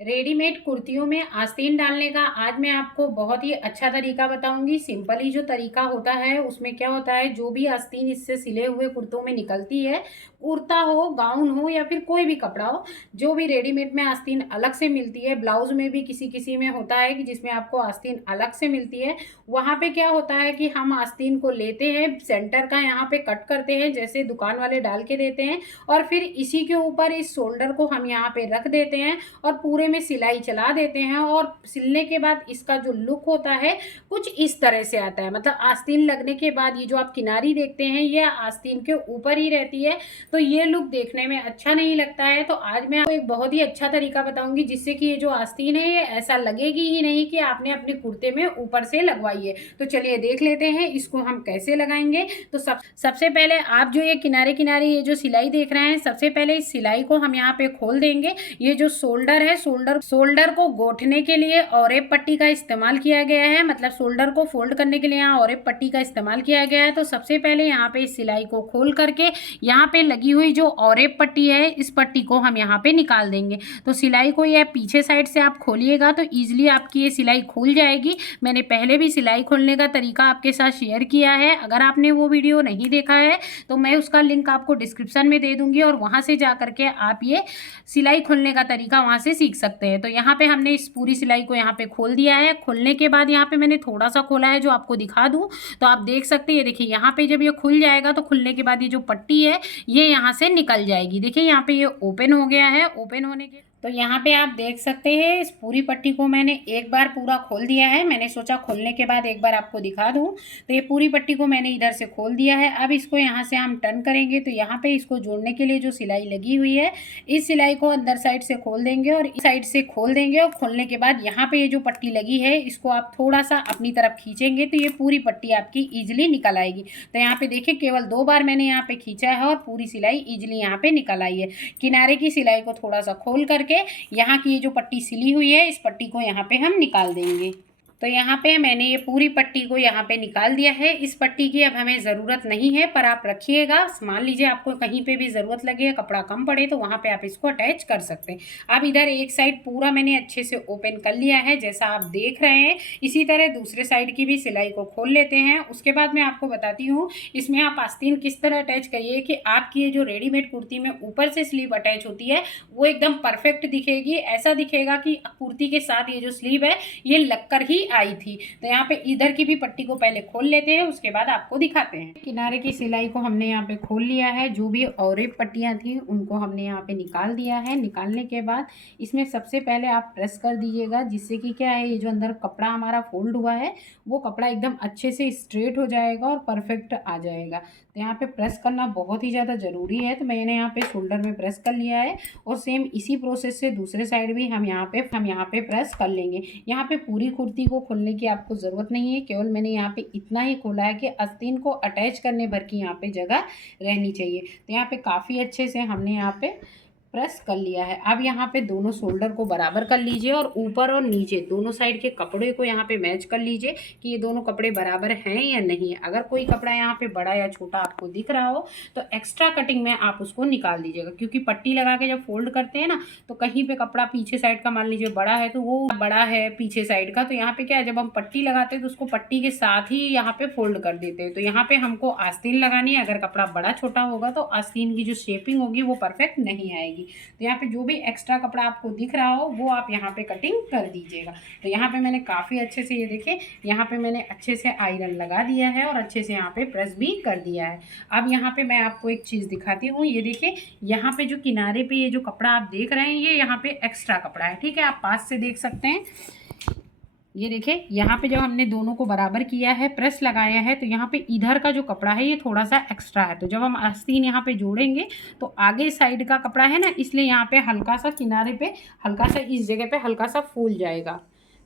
Readymade कुर्तियों में आस्तीन डालने का आज मैं आपको बहुत ही अच्छा तरीका बताऊंगी। सिंपल ही जो तरीका होता है उसमें क्या होता है, जो भी आस्तीन इससे सिले हुए कुर्तों में निकलती है, कुर्ता हो, गाउन हो या फिर कोई भी कपड़ा हो, जो भी रेडीमेड में आस्तीन अलग से मिलती है। ब्लाउज में भी किसी किसी में होता है कि जिसमें आपको आस्तीन अलग से मिलती है। वहां पे क्या होता है कि हम आस्तीन को लेते हैं, सेंटर का यहाँ पे कट करते हैं जैसे दुकान वाले डाल के देते हैं, और फिर इसी के ऊपर इस शोल्डर को हम यहाँ पे रख देते हैं और पूरे में सिलाई चला देते हैं। और सिलने के बाद इसका जो लुक होता है कुछ इस तरह से आता है। मतलब आस्तीन लगने के बाद ये जो आप किनारी देखते हैं ये आस्तीन के ऊपर ही रहती है, तो ये लुक देखने में अच्छा नहीं लगता है। तो आज मैं आपको एक बहुत ही अच्छा तरीका बताऊंगी जिससे कि ये जो आस्तीन है ये ऐसा लगेगी ही नहीं कि आपने अपने कुर्ते में ऊपर से लगवाई है। तो चलिए देख लेते हैं इसको हम कैसे लगाएंगे। तो सबसे पहले आप जो ये किनारे किनारे ये जो सिलाई देख रहे हैं, सबसे पहले इस सिलाई को हम यहाँ पे खोल देंगे। ये जो शोल्डर है, शोल्डर को गोठने के लिए औरेप पट्टी का इस्तेमाल किया गया है। मतलब शोल्डर को फोल्ड करने के लिए यहाँ औरेप पट्टी का इस्तेमाल किया गया है। तो सबसे पहले यहाँ पे इस सिलाई को खोल करके यहाँ पे लगी हुई जो औरेप पट्टी है इस पट्टी को हम यहाँ पे निकाल देंगे। तो सिलाई को ये पीछे साइड से आप खोलिएगा तो ईजिली आपकी ये सिलाई खुल जाएगी। मैंने पहले भी सिलाई खोलने का तरीका आपके साथ शेयर किया है। अगर आपने वो वीडियो नहीं देखा है तो मैं उसका लिंक आपको डिस्क्रिप्शन में दे दूंगी और वहां से जा करके आप ये सिलाई खोलने का तरीका वहां से सीख सकते हैं। तो यहाँ पे हमने इस पूरी सिलाई को यहाँ पे खोल दिया है। खोलने के बाद यहाँ पे मैंने थोड़ा सा खोला है जो आपको दिखा दूं, तो आप देख सकते हैं। ये देखिए यहाँ पे जब ये खुल जाएगा तो खुलने के बाद ये जो पट्टी है ये यहाँ से निकल जाएगी। देखिए यहाँ पे ये ओपन हो गया है। ओपन होने के तो यहाँ पे आप देख सकते हैं इस पूरी पट्टी को मैंने एक बार पूरा खोल दिया है। मैंने सोचा खोलने के बाद एक बार आपको दिखा दूं। तो ये पूरी पट्टी को मैंने इधर से खोल दिया है। अब इसको यहाँ से हम टर्न करेंगे तो यहाँ पे इसको जोड़ने के लिए जो सिलाई लगी हुई है इस सिलाई को अंदर साइड से खोल देंगे और इस साइड से खोल देंगे। और खोलने के बाद यहाँ पे ये जो पट्टी लगी है इसको आप थोड़ा सा अपनी तरफ खींचेंगे तो ये पूरी पट्टी आपकी ईजिली निकल आएगी। तो यहाँ पे देखिए केवल 2 बार मैंने यहाँ पे खींचा है और पूरी सिलाई ईजिली यहाँ पे निकल आई है। किनारे की सिलाई को थोड़ा सा खोल करके यहाँ की ये जो पट्टी सिली हुई है इस पट्टी को यहाँ पे हम निकाल देंगे। तो यहाँ पे मैंने ये पूरी पट्टी को यहाँ पे निकाल दिया है। इस पट्टी की अब हमें ज़रूरत नहीं है, पर आप रखिएगा। मान लीजिए आपको कहीं पे भी ज़रूरत लगे, कपड़ा कम पड़े, तो वहाँ पे आप इसको अटैच कर सकते हैं। अब इधर एक साइड पूरा मैंने अच्छे से ओपन कर लिया है जैसा आप देख रहे हैं। इसी तरह दूसरे साइड की भी सिलाई को खोल लेते हैं। उसके बाद मैं आपको बताती हूँ इसमें आप आस्तीन किस तरह अटैच करिए कि आपकी ये जो रेडीमेड कुर्ती में ऊपर से स्लीव अटैच होती है वो एकदम परफेक्ट दिखेगी। ऐसा दिखेगा कि कुर्ती के साथ ये जो स्लीव है ये लगकर ही आई थी। तो यहाँ पे इधर की भी पट्टी को पहले खोल लेते हैं, उसके बाद आपको दिखाते हैं। किनारे की सिलाई को हमने यहाँ पे खोल लिया है। जो भी और पट्टियां थी उनको हमने यहाँ पे निकाल दिया है। निकालने के बाद इसमें सबसे पहले आप प्रेस कर दीजिएगा, जिससे कि क्या है ये जो अंदर कपड़ा हमारा फोल्ड हुआ है वो कपड़ा एकदम अच्छे से स्ट्रेट हो जाएगा और परफेक्ट आ जाएगा। तो यहाँ पे प्रेस करना बहुत ही ज़्यादा ज़रूरी है। तो मैंने यहाँ पे शोल्डर में प्रेस कर लिया है और सेम इसी प्रोसेस से दूसरे साइड भी हम यहाँ पे प्रेस कर लेंगे। यहाँ पे पूरी कुर्ती को खोलने की आपको ज़रूरत नहीं है, केवल मैंने यहाँ पे इतना ही खोला है कि आस्तीन को अटैच करने भर की यहाँ पे जगह रहनी चाहिए। तो यहाँ पे काफ़ी अच्छे से हमने यहाँ पे प्रेस कर लिया है। अब यहाँ पे दोनों शोल्डर को बराबर कर लीजिए और ऊपर और नीचे दोनों साइड के कपड़े को यहाँ पे मैच कर लीजिए कि ये दोनों कपड़े बराबर हैं या नहीं है। अगर कोई कपड़ा यहाँ पे बड़ा या छोटा आपको दिख रहा हो तो एक्स्ट्रा कटिंग में आप उसको निकाल दीजिएगा, क्योंकि पट्टी लगा के जब फोल्ड करते हैं ना तो कहीं पे कपड़ा पीछे साइड का मान लीजिए बड़ा है तो वो बड़ा है पीछे साइड का, तो यहाँ पे क्या है जब हम पट्टी लगाते हैं तो उसको पट्टी के साथ ही यहाँ पे फोल्ड कर देते हैं। तो यहाँ पे हमको आस्तीन लगानी है। अगर कपड़ा बड़ा छोटा होगा तो आस्तीन की जो शेपिंग होगी वो परफेक्ट नहीं आएगी। तो यहाँ पे जो भी एक्स्ट्रा कपड़ा आपको दिख रहा हो वो आप यहाँ पे कटिंग कर दीजिएगा। तो यहाँ पे मैंने काफ़ी अच्छे से ये देखे यहाँ पे मैंने अच्छे से आयरन लगा दिया है और अच्छे से यहाँ पे प्रेस भी कर दिया है। अब यहाँ पे मैं आपको एक चीज़ दिखाती हूँ। ये देखिए यहाँ पे जो किनारे पे ये जो कपड़ा आप देख रहे हैं ये यहाँ पे एक्स्ट्रा कपड़ा है, ठीक है, आप पास से देख सकते हैं। ये देखिए यहाँ पे जब हमने दोनों को बराबर किया है, प्रेस लगाया है, तो यहाँ पे इधर का जो कपड़ा है ये थोड़ा सा एक्स्ट्रा है। तो जब हम आस्तीन यहाँ पे जोड़ेंगे तो आगे साइड का कपड़ा है ना, इसलिए यहाँ पे हल्का सा किनारे पे हल्का सा इस जगह पे हल्का सा फूल जाएगा।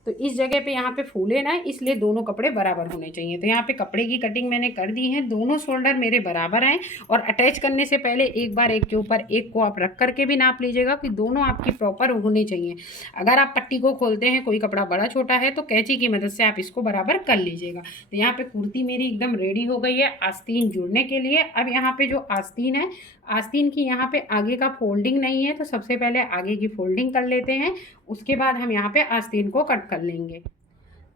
तो इस जगह पे यहाँ पे फूले ना, इसलिए दोनों कपड़े बराबर होने चाहिए। तो यहाँ पे कपड़े की कटिंग मैंने कर दी है, दोनों शोल्डर मेरे बराबर हैं। और अटैच करने से पहले एक बार एक के ऊपर एक को आप रख करके भी नाप लीजिएगा कि दोनों आपकी प्रॉपर होनी चाहिए। अगर आप पट्टी को खोलते हैं, कोई कपड़ा बड़ा छोटा है, तो कैंची की मदद से आप इसको बराबर कर लीजिएगा। तो यहाँ पे कुर्ती मेरी एकदम रेडी हो गई है आस्तीन जुड़ने के लिए। अब यहाँ पे जो आस्तीन है, आस्तीन की यहाँ पे आगे का फोल्डिंग नहीं है, तो सबसे पहले आगे की फोल्डिंग कर लेते हैं, उसके बाद हम यहाँ पे आस्तीन को कट कर लेंगे।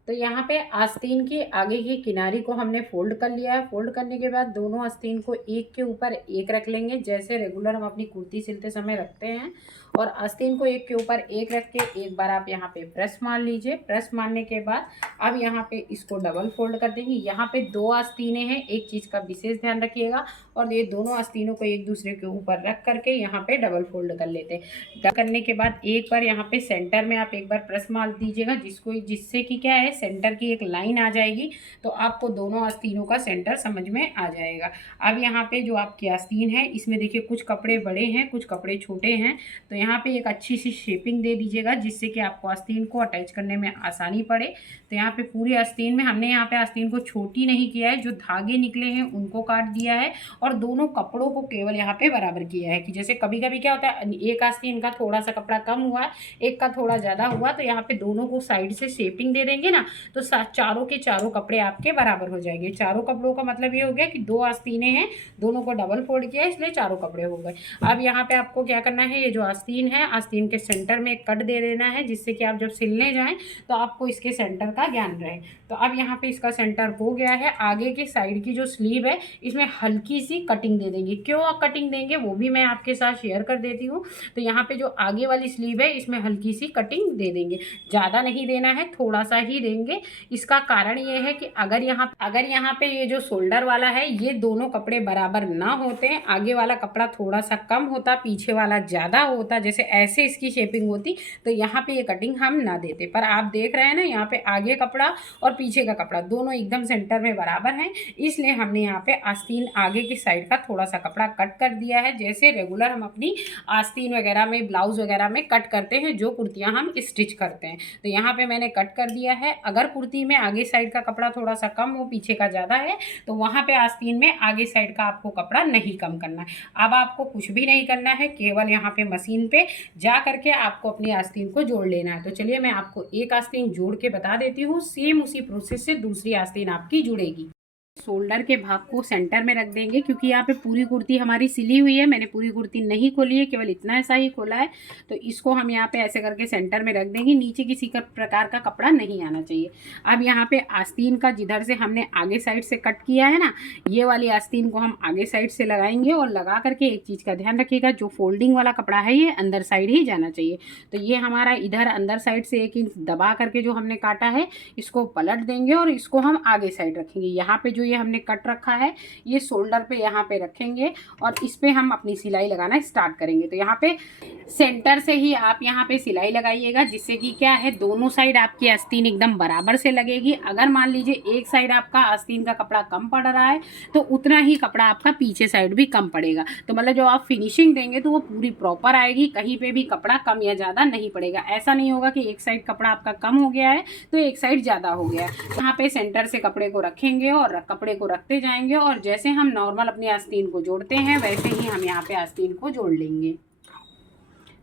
तो यहाँ पे आस्तीन की आगे की किनारी को हमने फोल्ड कर लिया है। फोल्ड करने के बाद दोनों आस्तीन को एक के ऊपर एक रख लेंगे, जैसे रेगुलर हम अपनी कुर्ती सिलते समय रखते हैं। और आस्तीन को एक के ऊपर एक रख के एक बार आप यहाँ पे प्रेस मार लीजिए। प्रेस मारने के बाद अब यहाँ पे इसको डबल फोल्ड कर देंगे। यहाँ पे दो आस्तीनें हैं, एक चीज़ का विशेष ध्यान रखिएगा, और ये दोनों आस्तीनों को एक दूसरे के ऊपर रख करके यहाँ पे डबल फोल्ड कर लेते हैं। डबल करने के बाद एक बार यहाँ पे सेंटर में आप एक बार प्रेस मार दीजिएगा, जिससे कि क्या है, सेंटर की एक लाइन आ जाएगी, तो आपको दोनों आस्तीनों का सेंटर समझ में आ जाएगा। अब यहाँ पे जो आपकी आस्तीन है, इसमें देखिए कुछ कपड़े बड़े हैं, कुछ कपड़े छोटे हैं, तो यहाँ पे एक अच्छी सी शेपिंग दे दीजिएगा, जिससे कि आपको आस्तीन को अटैच करने में आसानी पड़े। तो यहाँ पे पूरी आस्तीन में हमने यहाँ पे आस्तीन को छोटी नहीं किया है, जो धागे निकले हैं उनको काट दिया है, और दोनों कपड़ों को केवल यहाँ पे बराबर किया है। कि जैसे कभी कभी क्या होता है, एक आस्तीन का थोड़ा सा कपड़ा कम हुआ है, एक का थोड़ा ज़्यादा हुआ, तो यहाँ पे दोनों को साइड से शेपिंग दे देंगे ना, तो चारों के चारों कपड़े आपके बराबर हो जाएंगे। चारों कपड़ों का मतलब ये हो गया कि दो आस्तीनें हैं, दोनों को डबल फोल्ड किया, इसलिए चारों कपड़े हो गए। अब यहाँ पे आपको क्या करना है, ये जो आस्तीन है, आस्तीन के सेंटर में एक कट दे देना है, जिससे कि आप जब सिलने जाएं तो आपको इसके सेंटर का ज्ञान रहे। तो अब यहाँ पे इसका सेंटर हो गया है। आगे की साइड की जो स्लीव है, इसमें हल्की सी कटिंग दे देंगे। क्यों कटिंग देंगे वो भी मैं आपके साथ शेयर कर देती हूँ। तो यहाँ पे जो आगे वाली स्लीव है, इसमें हल्की सी कटिंग दे देंगे, ज़्यादा नहीं देना है, थोड़ा सा ही देंगे। इसका कारण ये है कि अगर यहाँ पे ये जो शोल्डर वाला है, ये दोनों कपड़े बराबर ना होते, आगे वाला कपड़ा थोड़ा सा कम होता, पीछे वाला ज़्यादा होता, जैसे ऐसे इसकी शेपिंग होती, तो यहाँ पे ये कटिंग हम ना देते। पर आप देख रहे हैं ना, यहाँ पे आगे कपड़ा और पीछे का कपड़ा दोनों एकदम सेंटर में बराबर हैं, इसलिए हमने यहाँ पे आस्तीन आगे की साइड का थोड़ा सा कपड़ा कट कर दिया है, जैसे रेगुलर हम अपनी आस्तीन वगैरह में, ब्लाउज वगैरह में कट करते हैं, जो कुर्तियाँ हम स्टिच करते हैं। तो यहाँ पे मैंने कट कर दिया है। अगर कुर्ती में आगे साइड का कपड़ा थोड़ा सा कम हो, पीछे का ज़्यादा है, तो वहाँ पे आस्तीन में आगे साइड का आपको कपड़ा नहीं कम करना है। अब आपको कुछ भी नहीं करना है, केवल यहाँ पे मशीन पे जा करके आपको अपनी आस्तीन को जोड़ लेना है। तो चलिए मैं आपको एक आस्तीन जोड़ के बता देती हूँ, सेम उसी प्रोसेस से दूसरी आस्तीन आपकी जुड़ेगी। शोल्डर के भाग को सेंटर में रख देंगे, क्योंकि यहाँ पे पूरी कुर्ती हमारी सिली हुई है, मैंने पूरी कुर्ती नहीं खोली है, केवल इतना ऐसा ही खोला है। तो इसको हम यहाँ पे ऐसे करके सेंटर में रख देंगे, नीचे किसी का प्रकार का कपड़ा नहीं आना चाहिए। अब यहाँ पे आस्तीन का जिधर से हमने आगे साइड से कट किया है ना, ये वाली आस्तीन को हम आगे साइड से लगाएंगे, और लगा करके एक चीज़ का ध्यान रखिएगा, जो फोल्डिंग वाला कपड़ा है ये अंदर साइड ही जाना चाहिए। तो ये हमारा इधर अंदर साइड से 1 इंच दबा करके जो हमने काटा है, इसको पलट देंगे और इसको हम आगे साइड रखेंगे। यहाँ पे जो ये हमने कट रखा है, ये शोल्डर पे यहाँ पे रखेंगे, और इस पे हम अपनी सिलाई लगाना स्टार्ट करेंगे। तो यहाँ पे सेंटर से ही आप यहाँ पे सिलाई लगाइएगा, जिससे कि क्या है, दोनों साइड आपकी आस्तीन एकदम बराबर से लगेगी। अगर मान लीजिए एक साइड आपका आस्तीन का कपड़ा कम पड़ रहा है, तो उतना ही कपड़ा आपका पीछे साइड भी कम पड़ेगा। तो मतलब जो आप फिनिशिंग देंगे तो वो पूरी प्रॉपर आएगी, कहीं पे भी कपड़ा कम या ज़्यादा नहीं पड़ेगा। ऐसा नहीं होगा कि एक साइड कपड़ा आपका कम हो गया है तो एक साइड ज़्यादा हो गया है। यहाँ पे सेंटर से कपड़े को रखेंगे और कपड़े को रखते जाएंगे, और जैसे हम नॉर्मल अपनी आस्तीन को जोड़ते हैं, वैसे ही हम यहाँ पे आस्तीन को जोड़ लेंगे।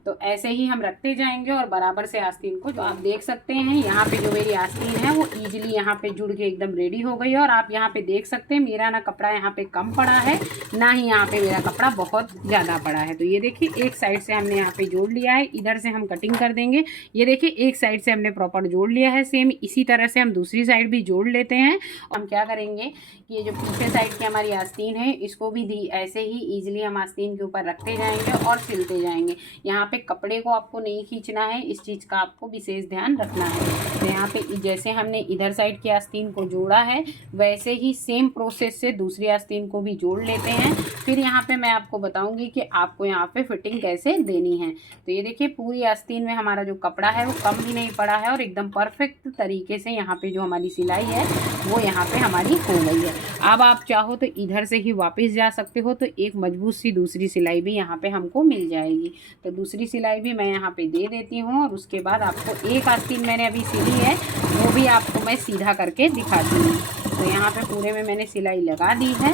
तो ऐसे ही हम रखते जाएंगे और बराबर से आस्तीन को, जो आप देख सकते हैं यहाँ पे जो मेरी आस्तीन है वो ईजिली यहाँ पे जुड़ के एकदम रेडी हो गई है। और आप यहाँ पे देख सकते हैं मेरा ना कपड़ा यहाँ पे कम पड़ा है, ना ही यहाँ पे मेरा कपड़ा बहुत ज़्यादा पड़ा है। तो ये देखिए एक साइड से हमने यहाँ पे जोड़ लिया है, इधर से हम कटिंग कर देंगे। ये देखिए एक साइड से हमने प्रॉपर जोड़ लिया है, सेम इसी तरह से हम दूसरी साइड भी जोड़ लेते हैं। हम क्या करेंगे कि ये जो पीछे साइड की हमारी आस्तीन है, इसको भी ऐसे ही ईजिली हम आस्तीन के ऊपर रखते जाएंगे और सिलते जाएंगे। यहाँ पे कपड़े को आपको नहीं खींचना है, इस चीज़ का आपको विशेष ध्यान रखना है। तो यहाँ पे जैसे हमने इधर साइड की आस्तीन को जोड़ा है, वैसे ही सेम प्रोसेस से दूसरी आस्तीन को भी जोड़ लेते हैं। फिर यहाँ पे मैं आपको बताऊंगी कि आपको यहाँ पे फिटिंग कैसे देनी है। तो ये देखिए पूरी आस्तीन में हमारा जो कपड़ा है वो कम भी नहीं पड़ा है, और एकदम परफेक्ट तरीके से यहाँ पे जो हमारी सिलाई है वो यहाँ पे हमारी हो गई है। अब आप चाहो तो इधर से ही वापस जा सकते हो, तो एक मजबूत सी दूसरी सिलाई भी यहाँ पे हमको मिल जाएगी। तो दूसरी दूसरी सिलाई भी मैं यहाँ पे दे देती हूँ। और उसके बाद आपको एक आस्तीन मैंने अभी सिली है, वो भी आपको मैं सीधा करके दिखाती हूँ। तो यहाँ पे पूरे में मैंने सिलाई लगा दी है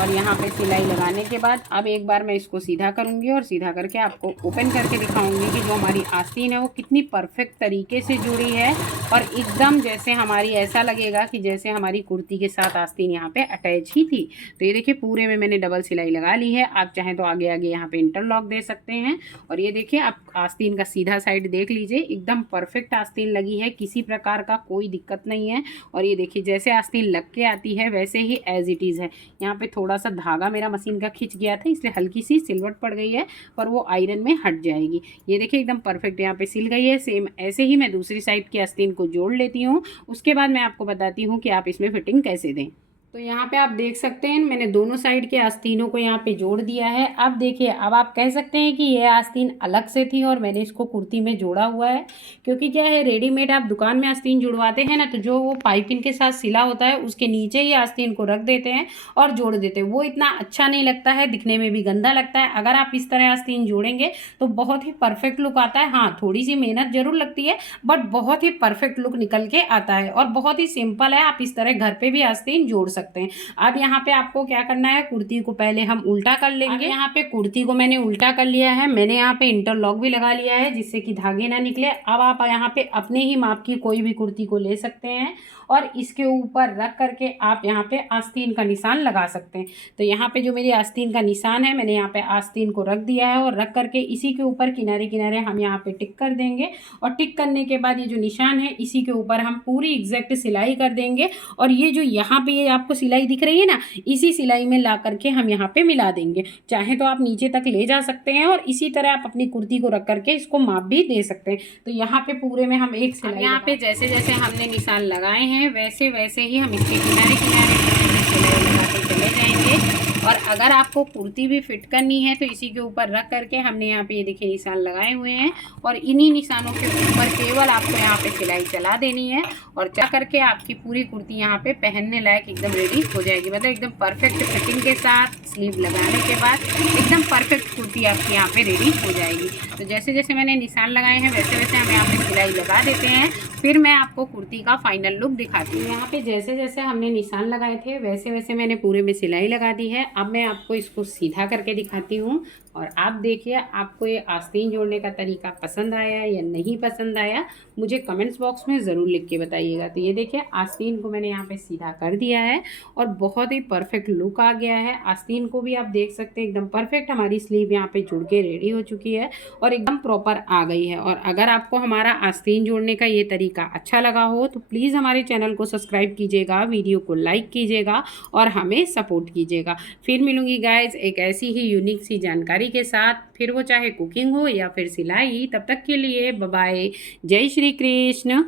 और यहाँ पे सिलाई लगाने के बाद अब एक बार मैं इसको सीधा करूँगी और सीधा करके आपको ओपन करके दिखाऊंगी कि जो हमारी आस्तीन है वो कितनी परफेक्ट तरीके से जुड़ी है और एकदम जैसे हमारी ऐसा लगेगा कि जैसे हमारी कुर्ती के साथ आस्तीन यहाँ पे अटैच ही थी। तो ये देखिए पूरे में मैंने डबल सिलाई लगा ली है। आप चाहें तो आगे आगे यहाँ पे इंटरलॉक दे सकते हैं। और ये देखिए आप आस्तीन का सीधा साइड देख लीजिए, एकदम परफेक्ट आस्तीन लगी है, किसी प्रकार का कोई दिक्कत नहीं है। और ये देखिए जैसे आस्तीन लग के आती है वैसे ही एज इट इज़ है। यहाँ पे थोड़ा सा धागा मेरा मशीन का खिंच गया था, इसलिए हल्की सी सिलवट पड़ गई है, पर वो आयरन में हट जाएगी। ये देखिए एकदम परफेक्ट यहाँ पे सिल गई है। सेम ऐसे ही मैं दूसरी साइड की आस्तीन को जोड़ लेती हूँ। उसके बाद मैं आपको बताती हूँ कि आप इसमें फिटिंग कैसे दें। तो यहाँ पे आप देख सकते हैं मैंने दोनों साइड के आस्तीनों को यहाँ पे जोड़ दिया है। अब देखिए अब आप कह सकते हैं कि ये आस्तीन अलग से थी और मैंने इसको कुर्ती में जोड़ा हुआ है, क्योंकि क्या है रेडीमेड आप दुकान में आस्तीन जुड़वाते हैं ना, तो जो वो पाइपिंग के साथ सिला होता है उसके नीचे ही आस्तीन को रख देते हैं और जोड़ देते हैं। वो इतना अच्छा नहीं लगता है, दिखने में भी गंदा लगता है। अगर आप इस तरह आस्तीन जोड़ेंगे तो बहुत ही परफेक्ट लुक आता है। हाँ थोड़ी सी मेहनत जरूर लगती है, बट बहुत ही परफेक्ट लुक निकल के आता है और बहुत ही सिंपल है। आप इस तरह घर पे भी आस्तीन जोड़ सकते हैं। अब यहाँ पे आपको क्या करना है, कुर्ती को पहले हम उल्टा कर लेंगे। यहाँ पे कुर्ती को मैंने उल्टा कर लिया है, मैंने यहाँ पे इंटरलॉक भी लगा लिया है जिससे कि धागे ना निकले। अब आप यहाँ पे अपने ही माप की कोई भी कुर्ती को ले सकते हैं और इसके ऊपर रख करके आप यहाँ पे आस्तीन का निशान लगा सकते हैं। तो यहाँ पे जो मेरी आस्तीन का निशान है, मैंने यहाँ पे आस्तीन को रख दिया है और रख करके इसी के ऊपर किनारे किनारे हम यहाँ पे टिक कर देंगे। और टिक करने के बाद ये जो निशान है इसी के ऊपर हम पूरी एग्जैक्ट सिलाई कर देंगे। और ये जो यहाँ पे ये आपको सिलाई दिख रही है ना, इसी सिलाई में ला करके हम यहाँ पे मिला देंगे। चाहे तो आप नीचे तक ले जा सकते हैं और इसी तरह आप अपनी कुर्ती को रख करके इसको माप भी दे सकते हैं। तो यहाँ पे पूरे में हम एक सिलाई यहाँ पे जैसे जैसे हमने निशान लगाए हैं वैसे वैसे ही हम इसके किनारे किनारे सिलाई लगाते चले जाएंगे। और अगर आपको कुर्ती भी फिट करनी है तो इसी के ऊपर रख करके हमने यहाँ पे ये देखिए निशान लगाए हुए हैं और इन्हीं निशानों के ऊपर केवल आपको यहाँ पे सिलाई चला देनी है और चला करके आपकी पूरी कुर्ती यहाँ पे पहनने लायक एकदम रेडी हो जाएगी। मतलब एकदम परफेक्ट फिटिंग के साथ स्लीव लगाने के बाद एकदम परफेक्ट कुर्ती आपकी यहाँ पे रेडी हो जाएगी। तो जैसे जैसे मैंने निशान लगाए हैं वैसे वैसे हम यहाँ पे सिलाई लगा देते हैं, फिर मैं आपको कुर्ती का फाइनल लुक दिखाती हूँ। यहाँ पे जैसे जैसे हमने निशान लगाए थे वैसे वैसे मैंने पूरे में सिलाई लगा दी है। अब मैं आपको इसको सीधा करके दिखाती हूँ और आप देखिए आपको ये आस्तीन जोड़ने का तरीका पसंद आया या नहीं पसंद आया, मुझे कमेंट्स बॉक्स में ज़रूर लिख के बताइएगा। तो ये देखिए आस्तीन को मैंने यहाँ पे सीधा कर दिया है और बहुत ही परफेक्ट लुक आ गया है। आस्तीन को भी आप देख सकते हैं एकदम परफेक्ट हमारी स्लीव यहाँ पे जुड़ के रेडी हो चुकी है और एकदम प्रॉपर आ गई है। और अगर आपको हमारा आस्तीन जोड़ने का ये तरीका अच्छा लगा हो तो प्लीज़ हमारे चैनल को सब्सक्राइब कीजिएगा, वीडियो को लाइक कीजिएगा और हमें सपोर्ट कीजिएगा। फिर मिलूंगी गाइज एक ऐसी ही यूनिक सी जानकारी के साथ, फिर वो चाहे कुकिंग हो या फिर सिलाई। तब तक के लिए बाय बाय, जय श्री कृष्ण।